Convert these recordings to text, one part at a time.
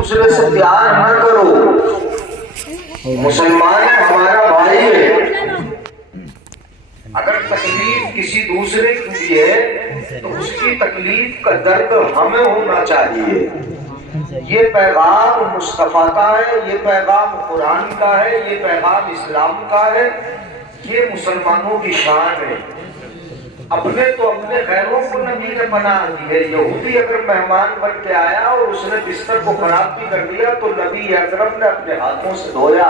دوسرے سے پیار نہ کرو، مسلمان ہے ہمارا بھائی ہے، اگر تکلیف کسی دوسرے کی ہے تو اس کی تکلیف کا درد ہمیں ہونا چاہیے۔ یہ پیغام مصطفیٰ کا ہے، یہ پیغام قرآن کا ہے، یہ پیغام اسلام کا ہے، یہ مسلمانوں کی شان ہے۔ اپنے تو اپنے غیروں کو نبی نے پناہ دی ہے۔ یہودی اگر مہمان بن کے آیا اور اس نے بستر کو خراب بھی کر دیا تو نبی اکرم نے اپنے ہاتھوں سے دھویا،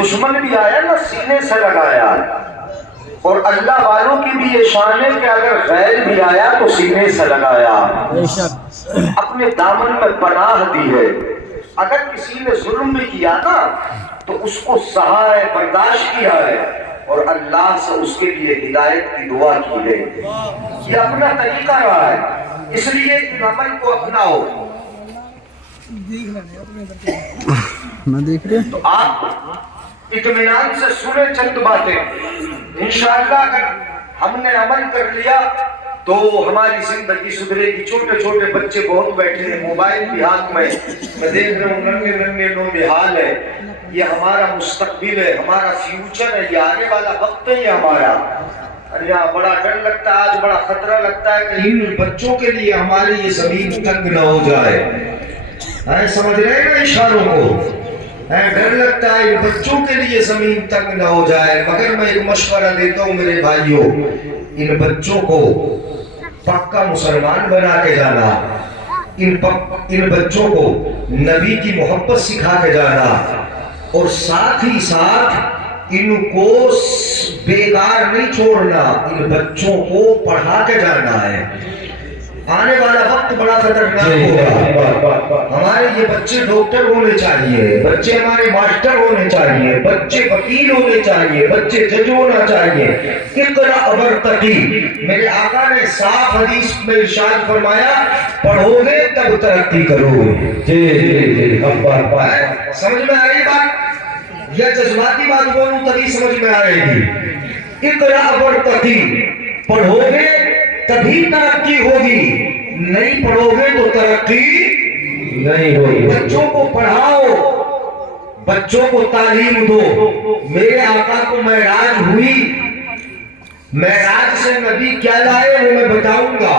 دشمن بھی آیا نا سینے سے لگایا، اور اللہ والوں کی بھی یہ شان ہے کہ اگر غیر بھی آیا تو سینے سے لگایا، اپنے دامن میں پناہ دی ہے۔ اگر کسی نے ظلم بھی کیا نا تو اس کو سہا ہے، برداشت کیا ہے، اور اللہ سے اس کے لیے ہدایت کی دعا کی ہے۔ یہ اپنا طریقہ رہا ہے، اس لیے ان عمل کو اپناؤ۔ تو آپ اطمینان سے سنیں چند باتیں، انشاءاللہ اگر ہم نے عمل کر لیا تو ہماری زندگی سدھرے گی۔ چھوٹے چھوٹے بچے بہت بیٹھے ہیں، موبائل بھی ہاتھ میں دیکھ رہے ہوں، ننھے ننھے نونہال ہے۔ یہ ہمارا مستقبل ہے، ہمارا فیوچر ہے، یہ آنے والا وقت ہے یہ ہمارا۔ اور یہاں بڑا ڈر لگتا ہے، آج بڑا خطرہ لگتا ہے کہ ان بچوں کے لیے ہماری یہ زمین تنگ نہ ہو جائے۔ سمجھ رہے ہیں نا اشاروں کو؟ ڈر لگتا ہے ان بچوں کے لیے زمین تنگ نہ ہو جائے۔ مگر میں ایک مشورہ دیتا ہوں میرے بھائیوں، ان بچوں کو پکا مسلمان بنا کے جانا، ان بچوں کو نبی کی محبت سکھا کے جانا، اور ساتھ ہی ساتھ ان کو بیکار نہیں چھوڑنا، ان بچوں کو پڑھا کے جانا ہے۔ آنے والا وقت بڑا خطرناک ہوگا۔ ہمارے یہ بچے ڈاکٹر ہونے چاہیے، بچے ہمارے ماسٹر ہونے چاہیے، بچے وکیل ہونے چاہیے، بچے جج ہونا چاہیے۔ اقرأ ورتقی، میرے آقا نے صاف حدیث میں ارشاد فرمایا، پڑھو گے تب ترقی کرو گے۔ جی سمجھ میں آ رہی بات؟ یا جذباتی بات بولوں تبھی سمجھ میں آ رہی گی؟ اقرأ ورتقی، پڑھو گے تبھی ترقی ہوگی، نہیں پڑھو گے تو ترقی نہیں ہوگی۔ بچوں کو پڑھاؤ، بچوں کو تعلیم دو۔ میرے آقا کو معراج ہوئی، معراج سے نبی کیا لائے وہ میں بتاؤں گا۔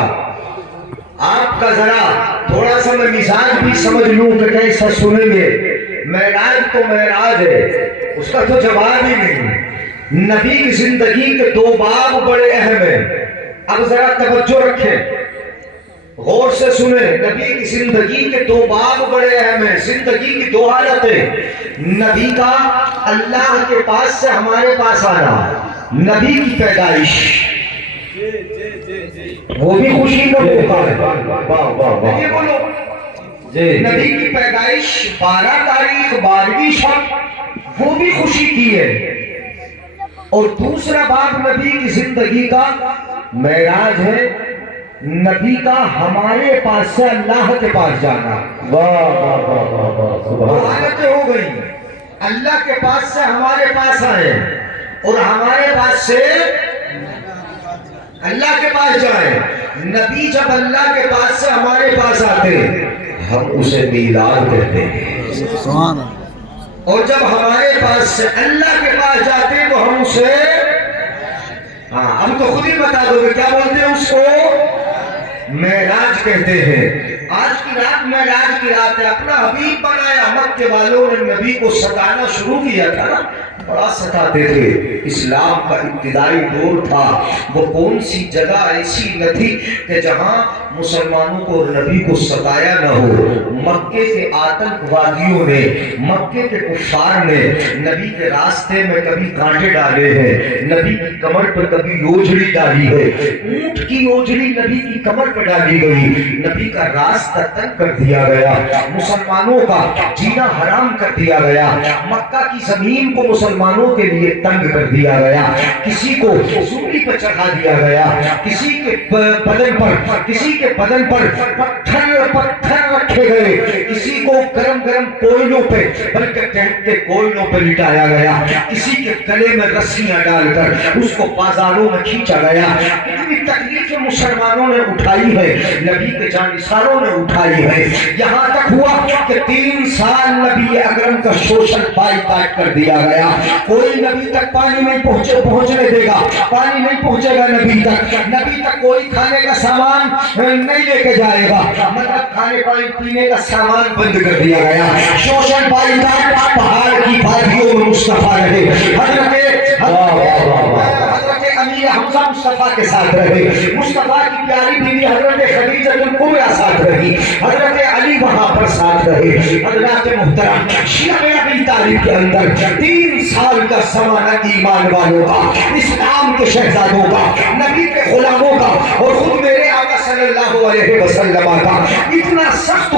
آپ کا ذرا تھوڑا سا میں مزاج بھی سمجھ لوں کہ کیسا سنیں گے۔ معراج تو معراج ہے، اس کا تو جواب ہی نہیں۔ نبی کی زندگی کے دو باب بڑے اہم ہیں، اب ذرا توجہ رکھیں، غور سے سنیں۔ نبی کی زندگی کے دو باب بڑے اہم ہیں، زندگی کی دو حالتیں۔ نبی کا اللہ کے پاس سے ہمارے پاس آنا، نبی کی پیدائش، وہ بھی خوشی کا موقع ہے۔ یہ بولو، نبی کی پیدائش 12 تاریخ 12ویں شب، وہ بھی خوشی کی ہے۔ اور دوسرا باب نبی کی زندگی کا معراج ہے، نبی کا ہمارے پاس سے اللہ کے پاس جانا۔ دو حالتیں ہو گئی، اللہ کے پاس سے ہمارے پاس آئے اور ہمارے پاس سے اللہ کے پاس جائیں۔ نبی جب اللہ کے پاس سے ہمارے پاس آتے ہم اسے میلاد کہتے ہیں، اور جب ہمارے پاس سے اللہ کے پاس جاتے تو ہم اسے ہم تو خود ہی بتا دو گے کیا بولتے ہیں اس کو؟ معراج کہتے ہیں۔ آج کی رات معراج کی رات ہے، اپنا حبیب بنایا۔ مکے والوں نے نبی کو ستانا شروع کیا تھا نا، بڑا ستاتے تھے۔ اسلام کا ابتدائی دور تھا، وہ کون سی جگہ ایسی نہ تھی کہ جہاں مسلمانوں کو اور نبی کو ستایا نہ ہو۔ مکے کے آتنکوادیوں نے، مکے کے کفار نے نبی کے راستے میں کبھی کانٹے ڈالے ہیں، نبی کی کمر پر کبھی اوجڑی ڈالی ہے، اونٹ کی اوجڑی نبی کی کمر پر ڈالی گئی، نبی کا راستہ تنگ کر دیا گیا، مسلمانوں کا جینا حرام کر دیا گیا، مکہ کی زمین کو مسلمانوں کے لیے تنگ کر دیا گیا، کسی کو سولی پر چڑھا دیا گیا، کسی کے بدن پر پتھر رکھے گئے، کسی کسی کو گرم گرم کوئلوں پہ بلکہ ٹہتے کوئلوں پہ لٹایا گیا، کسی کے گلے میں رسیاں ڈال کر اس کو بازاروں میں کھینچا گیا۔ اتنی تکلیفیں مسلمانوں نے اٹھائی ہے، نبی کے جانثاروں نے اٹھائی ہے، یہاں تک ہوا کہ 3 سال نبی اکرم کا شوشن بائیکاٹ کر دیا گیا۔ کوئی نبی تک پانی نہیں پہنچنے دے گا، پانی نہیں پہنچے گا نبی تک کوئی کھانے کا سامان نہیں لے کے جائے گا، مطلب کھانے پینے کا سامان بند کر دیا گیا۔ شوشن بائیکاٹ، پہاڑ کی وادیوں میں مصطفیٰ رہے، حضرت امیر حمزہ مصطفیٰ کے ساتھ رہے، مصطفیٰ کی پیاری بیوی حضرت خدیجہ الکبریٰ ساتھ رہی، حضرت علی وہاں پر ساتھ رہے۔ حضرات محترم، شیعہ ابی طالب کے اندر 3 سال کا زمانہ ایمان والوں کا، اسلام کے شہزادوں کا، نبی کے غلاموں کا اور خود میرے آقا صلی اللہ علیہ وسلم کا اتنا سخت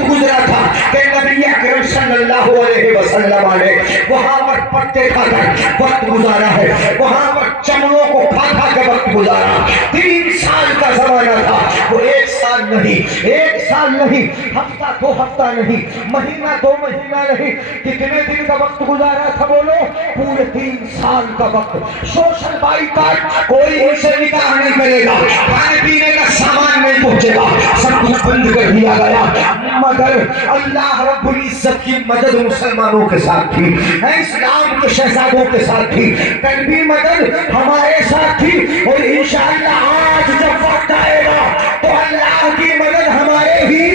گزرا تھا کہ نبی اکرم صلی اللہ علیہ وسلم نے وہاں پر پتے کھا کر وقت گزارا ہے، وہاں پر چمڑوں کو کھا کے وقت گزارا۔ 3 سال کا زمانہ تھا، وہ 1 سال نہیں، ہفتہ 2 ہفتہ نہیں، مہینہ 2 مہینہ نہیں، کتنے دن کا وقت گزارا تھا بولو؟ پورے 3 سال کا وقت۔ سوشل بائیکاٹ، کوئی ان سے نکاح نہیں کرے گا، کھانے پینے کا سامان نہیں پہنچے گا، سب کچھ بند کر دیا گیا۔ مگر اللہ رب العزت کی مدد مسلمانوں کے ساتھ تھی، اسلام کے شہزادوں کے ساتھ تھی، قلبی مدد ہمارے ساتھ تھی، اور انشاءاللہ آج جب وقت آئے گا تو اللہ کی مدد ہمارے ہی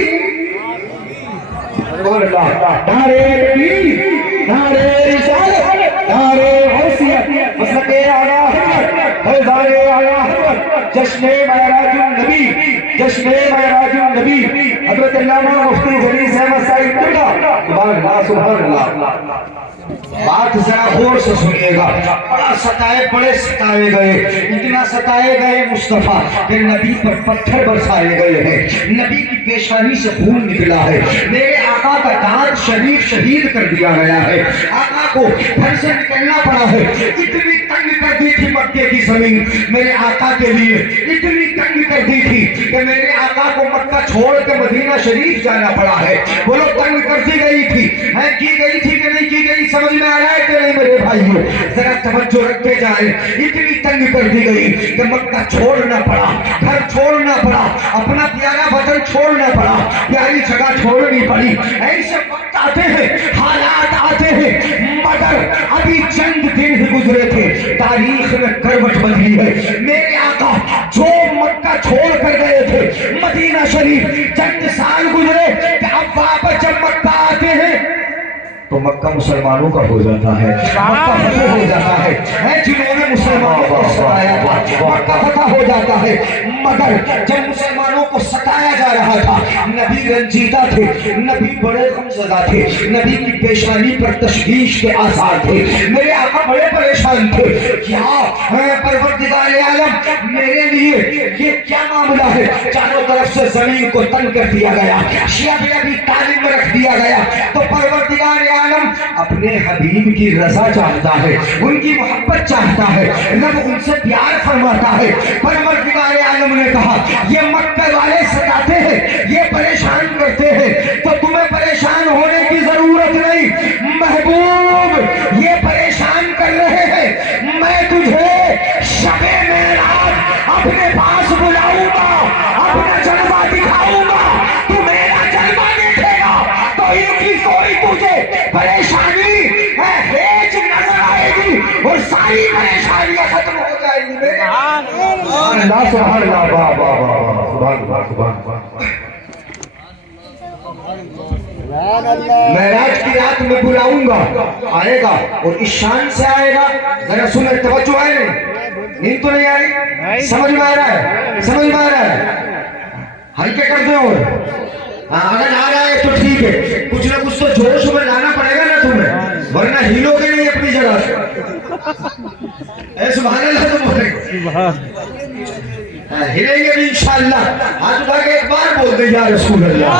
نعرے تکبیر، نعرے رسالت، نعرے حیثیت، مسلک اعلیٰ حضرت، فیضان اعلیٰ حضرت، جشن معراج النبی، جشن معراج النبی، حضرت علامہ مفتی غنی احمد صاحب قبلہ، سبحان اللہ۔ بات ذرا غور سے سنیے گا، بڑے ستائے گئے، اتنا ستائے گئے مصطفیٰ کہ نبی پر پتھر برسائے گئے ہیں، نبی کی پیشانی سے خون نکلا ہے، میرے آقا کا دانت شریف شہید کر دیا گیا ہے، آقا کو گھر سے نکلنا پڑا ہے، اتنی تنگ کر دی تھی مکے کی زمین میرے آقا کے لیے، اتنی تنگ کر دی تھی کہ میرے آقا کو مکہ چھوڑ کے مدینہ شریف جانا پڑا ہے۔ بولو تنگ کر دی گئی تھی، کی گئی تھی کہ نہیں کی گئی؟ سمجھ میں آ رہا ہے کہ نہیں میرے بھائیوں؟ ذرا توجہ رکھتے جائیں، اتنی تنگ کر دی گئی کہ مکہ چھوڑنا پڑا، گھر چھوڑنا پڑا، اپنا پیارا وطن چھوڑنا پڑا، پیاری جگہ چھوڑنی پڑی۔ ایسے وقت آتے ہیں، حالات آتے ہیں، مگر ابھی چند دن ہی گزرے تھے، تاریخ میں کروٹ بدلی ہے۔ میرے آقا جو مکہ چھوڑ کر گئے تھے مدینہ شریف، چند سال گزرے کہ اب واپس جب مکہ آتے ہیں تو مکہ مسلمانوں کا ہو جاتا ہے، مکہ فتح ہو جاتا ہے، جنہوں نے مسلمانوں کو ستایا تھا مکہ فتح ہو جاتا ہے۔ مگر جب مسلمانوں کو ستایا جا رہا تھا، نبی رنجیدہ تھے، نبی بڑے غمزدہ تھے، نبی کی پیشانی پر تشویش کے آثار تھے، میرے آقا بڑے پریشان تھے، کیا پروردگار عالم میرے لیے یہ کیا معاملہ ہے؟ چاروں طرف سے زمین کو تنگ کر دیا گیا، شیعہ ابی طالب میں رکھ دیا گیا، تو پروردگار عالم اپنے حبیب کی رضا چاہتا ہے، ان کی محبت چاہتا ہے، رب ان سے پیار فرماتا ہے۔ پروردگار عالم نے کہا یہ مکہ والے ستاتے ہیں، یہ پریشان کرتے ہیں، تو تمہیں پریشان ہونے کی ضرورت نہیں، محبوب یہ پریشان کر رہے ہیں، میں تجھے شب معراج اپنے پاس بلاؤں گا، اپنا جلوہ دکھاؤں گا، تو میرا جلوہ دیکھے گا تو ان کی کوئی تجھے پریشانی ہیچ نظر آئے گی اور ساری پریشانیاں ختم ہو جائیں گی۔ سبحان اللہ، سبحان اللہ، واہ واہ واہ، سبحان اللہ، سبحان اللہ۔ معراج کی رات میں بلاؤں گا، آئے گا اور اس شان سے آئے گا، ذرا سنیں، توجہ ہے نہیں؟ نیند تو نہیں آ رہی؟ سمجھ میں آ رہا ہے؟ سمجھ میں آ رہا ہے؟ ہلکے کر دیں اور اگر آ رہا ہے تو ٹھیک ہے، کچھ نہ کچھ تو جوش میں لانا پڑے گا نا تمہیں، ورنہ ہلو گے نہیں اپنی جگہ سے۔ اے سبحان اللہ تو بولے ہلیں گے بھی انشاءاللہ۔ ہاتھ اٹھا کے ایک بار بول دیں یا رسول اللہ۔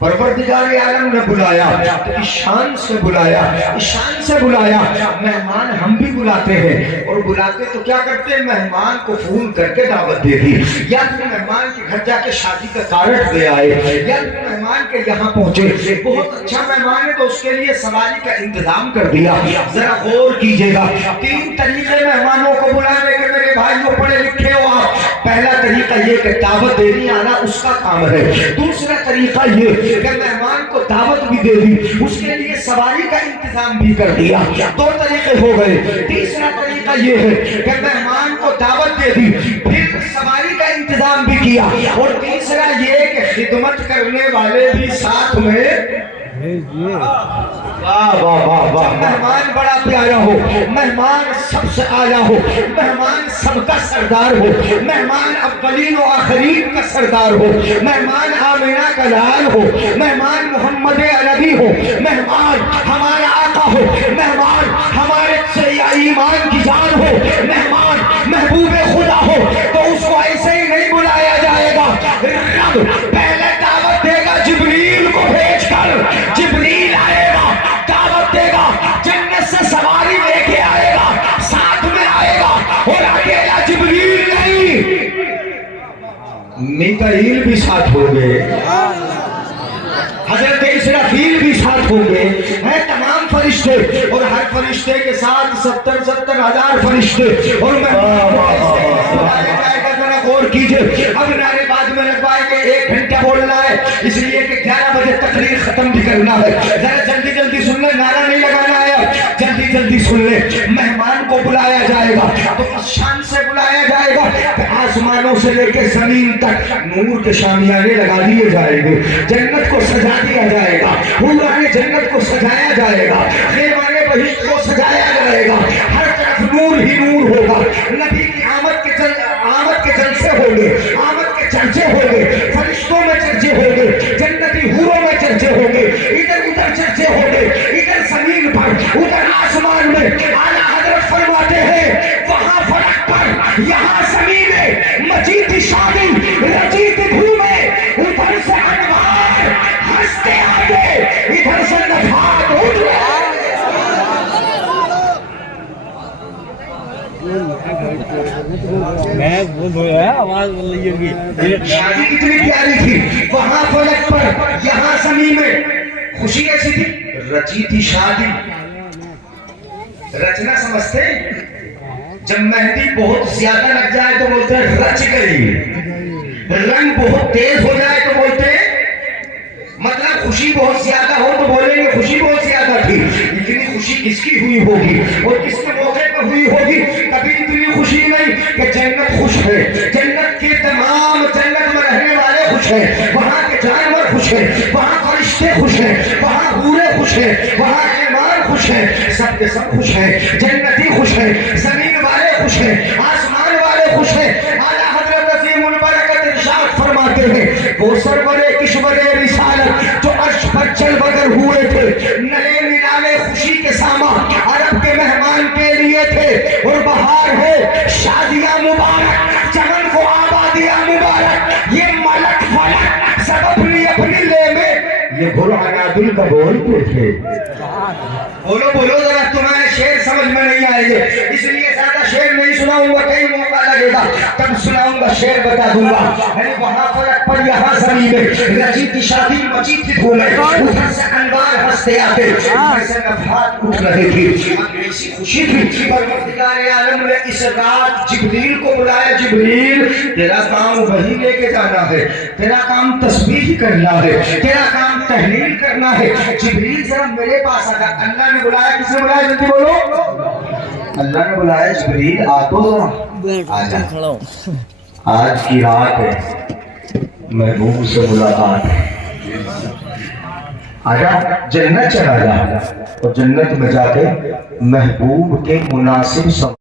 پروردگار عالم نے بلایا تو اس شان سے بلایا، اس شان سے بلایا۔ مہمان ہم بھی بلاتے ہیں، اور بلاتے تو کیا کرتے ہیں، مہمان کو فون کر کے دعوت دے دی، یا تو مہمان کے گھر جا کے شادی کا کارڈ دے آئے، یا تو مہمان کے یہاں پہنچے، بہت اچھا مہمان ہے تو اس کے لیے سواری کا انتظام کر دیا۔ ذرا غور کیجئے گا، 3 طریقے مہمانوں کو بلانے کے میرے بھائیوں پڑھے لکھے ہو آپ۔ پہلا طریقہ یہ کہ دعوت دینی آنا اس کا کام ہے۔ دوسرا طریقہ یہ کہ مہمان کو دعوت بھی دے دی، اس کے لیے سواری کا انتظام بھی کر دیا۔ 2 طریقے ہو گئے۔ تیسرا طریقہ یہ ہے کہ مہمان کو دعوت دے دی، پھر سواری کا انتظام بھی کیا، اور تیسرا یہ کہ خدمت کرنے والے بھی ساتھ میں۔ واہ واہ واہ واہ، مہمان بڑا پیارا ہو، مہمان سب سے آیا ہو، مہمان سب کا سردار ہو، مہمان اولین و آخرین کا سردار ہو، مہمان آمینہ کا لال ہو، مہمان محمد عربی ہو، مہمان ہمارا آقا ہو، مہمان ہمارے ایمان کی جان ہو، مہمان محبوب خدا ہو، تو اس کو ایسے ہی نہیں بلایا جائے گا۔ رب پہلے دعوت دے گا جبریل کو بھیج کر، جبریل آئے گا، دعوت دے گا، جنت سے سواری لے کے آئے گا، ساتھ میں آئے گا، اور اکیلا جبریل نہیں، میکائیل بھی ساتھ ہوں گے، حضرت اسرافیل بھی ساتھ ہوں گے، ہیں تمام فرشتے، اور ہر فرشتے کے ساتھ 70 ہزار فرشتے، اور غور کیجئے۔ اب نعرے بعد میں لگوائے کہ 1 گھنٹہ بولنا ہے، اس لیے کہ 11 بجے تقریر ختم بھی کرنا ہے، ذرا جلدی جلدی سن لیں، نعرہ نہیں لگانا ہے، جلدی جلدی سن لیں۔ مہمان کو بلایا جائے گا تو اس شان سے بلایا جائے گا کہ آسمانوں سے لے کے زمین تک نور کے شامیانے لگا دیے جائیں گے، جنت کو سجا دیا جائے گا، حوران جنت کو سجایا جائے گا، خیمان بہشت کو سجایا جائے گا، ہر طرف نور ہی نور ہوگا، نبی کی آمد کے جلسے ہوں گے، آمد کے چرچے ہوں گے، فرشتوں میں چرچے ہوں گے، جنتی حوروں میں چرچے ہوں گے، ادھر ادھر چرچے ہوں گے، ادھر زمین پر ادھر آسمان میں۔ اعلیٰ حضرت فرماتے ہیں وہاں فلک پر یہاں زمین میں مجید شادی رجیت گھومے، ادھر سے انوار ہنستے آگے، ادھر سے نفحات اترے۔ شادی کتنی پیاری تھی، وہاں فلک پر یہاں زمین میں، خوشی ایسی تھی، رچی تھی شادی۔ رچنا سمجھتے، جب مہندی بہت زیادہ لگ جائے تو بولتے ہیں رچ گئی، رنگ بہت تیز ہو جائے تو بولتے ہیں، مطلب خوشی بہت زیادہ ہو تو بولیں گے خوشی بہت زیادہ تھی۔ اتنی خوشی کس کی ہوئی ہوگی اور کس کے موقع پر ہوئی ہوگی؟ کبھی اتنی خوشی نہیں کہ جنت خوش ہے، جنت کے تمام جنت میں رہنے والے خوش ہیں، وہاں کے جانور خوش ہیں، وہاں فرشتے خوش ہیں، وہاں حوریں خوش ہیں، وہاں ایمان خوش ہیں، سب کے سب خوش ہیں، جنتی خوش ہیں، زمین والے خوش ہیں، آسمان والے خوش ہیں۔ اعلیٰ حضرت عظیم البرکت ارشاد فرماتے ہیں وہ سرور کشور رسالت جو عرش پر چل بگر ہوئے تھے، نئے نرالے خوشی کے ساما عرب کے مہمان کے لیے تھے، اور بہار ہے شادیاں مبارک، چمن کو آبادیاں مبارک، یہ ملک فلک سب اپنی اپنی لے میں یہ گھرانادل کا بولتے تھے۔ بولو بولو ذرا، تمہیں شعر سمجھ میں نہیں آئے گے، اس لیے زیادہ شعر نہیں سناؤں گا، کئی موقع لگے گا تب سناؤں گا، شعر بتا دوں گا۔ وہاں فلک پر یہاں زمین میں رچی تھی شادی، مچی تھی دھومیں، ادھر سے انوار ہنستے آتے، ادھر سے نفحات اٹھ رہی تھی۔ اب ایسی خوشی تھی، پروردگار عالم نے اس رات جبریل کو بلایا، جبریل تیرا کام وہی لے کے جانا ہے، تیرا کام تسبیح کرنا ہے، تیرا کام تحلیل کرنا ہے، جبریل ذرا میرے پاس آ جا۔ اللہ نے بلایا، کس نے بلایا جلدی بولو؟ اللہ نے بلایا جبریل آ تو آجا، آج کی رات ہے، محبوب سے ملاقات ہے، آجا جنت چلا جا، اور جنت میں جا کے محبوب کے مناسب